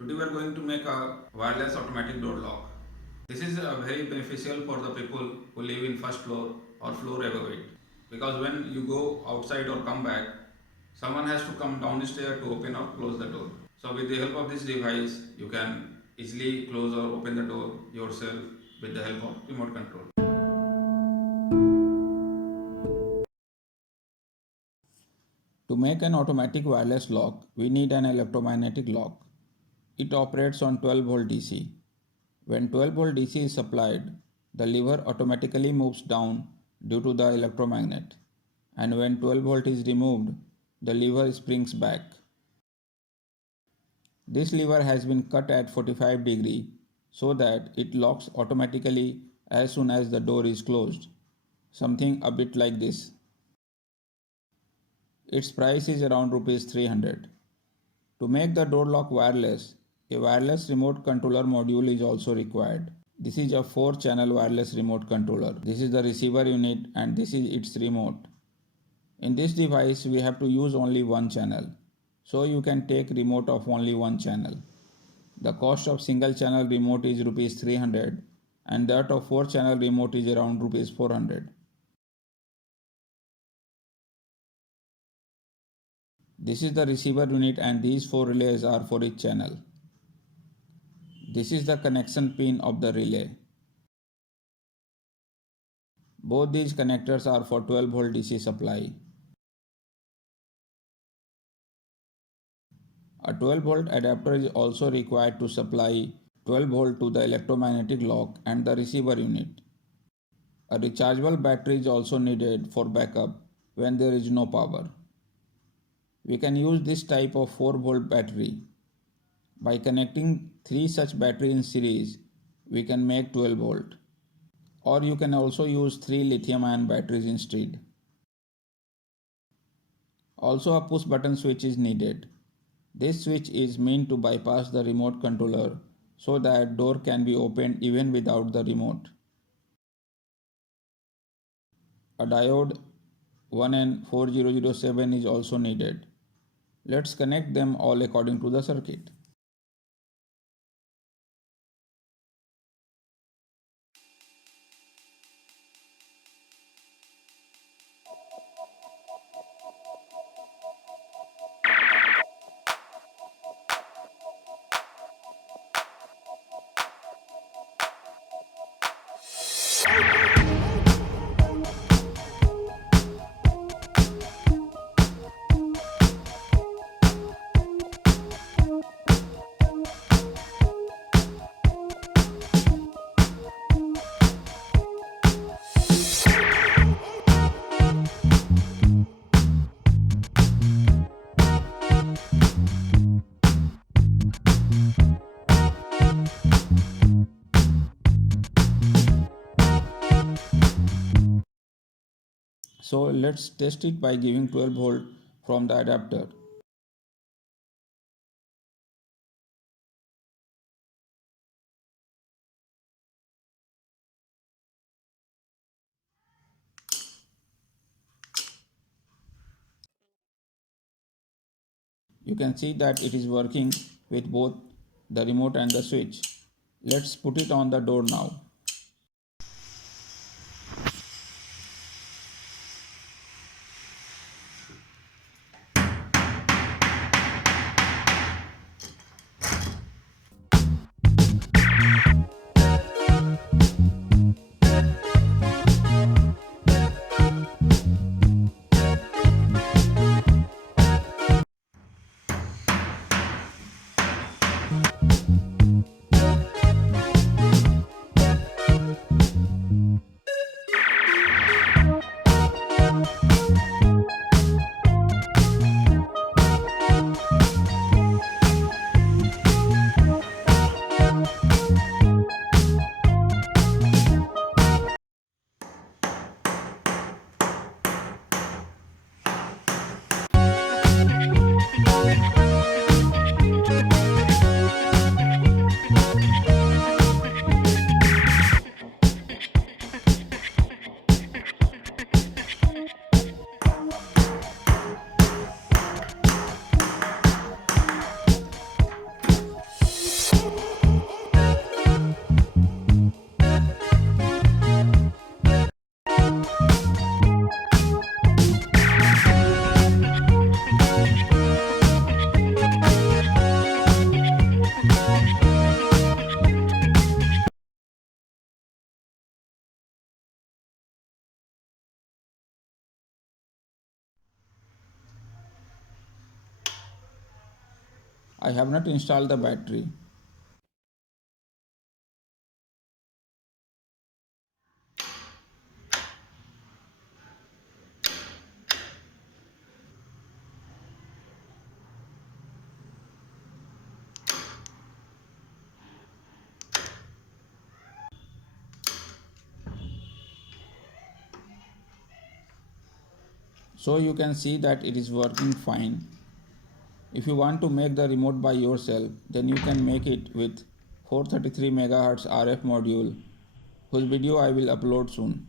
Today we are going to make a wireless automatic door lock. This is very beneficial for the people who live in first floor or floor above it. Because when you go outside or come back, someone has to come downstairs to open or close the door. So with the help of this device, you can easily close or open the door yourself with the help of remote control. To make an automatic wireless lock, we need an electromagnetic lock. It operates on 12 volt DC. When 12 volt DC is supplied, the lever automatically moves down due to the electromagnet, and when 12 volt is removed, the lever springs back. This lever has been cut at 45 degree so that it locks automatically as soon as the door is closed. Something a bit like this. Its price is around rupees 300. To make the door lock wireless, a wireless remote controller module is also required. This is a 4-channel wireless remote controller. This is the receiver unit and this is its remote. In this device, we have to use only one channel. So you can take remote of only one channel. The cost of single channel remote is rupees 300 and that of 4-channel remote is around rupees 400. This is the receiver unit and these 4 relays are for each channel. This is the connection pin of the relay. Both these connectors are for 12 volt DC supply. A 12 volt adapter is also required to supply 12 volt to the electromagnetic lock and the receiver unit. A rechargeable battery is also needed for backup when there is no power. We can use this type of 4 volt battery. By connecting 3 such batteries in series, we can make 12 volt. Or you can also use 3 lithium ion batteries instead. Also a push button switch is needed. This switch is meant to bypass the remote controller so that door can be opened even without the remote. A diode 1N4007 is also needed. Let's connect them all according to the circuit. So let's test it by giving 12 volt from the adapter. You can see that it is working with both the remote and the switch. Let's put it on the door now. I have not installed the battery. So you can see that it is working fine. If you want to make the remote by yourself, then you can make it with 433 MHz RF module, whose video I will upload soon.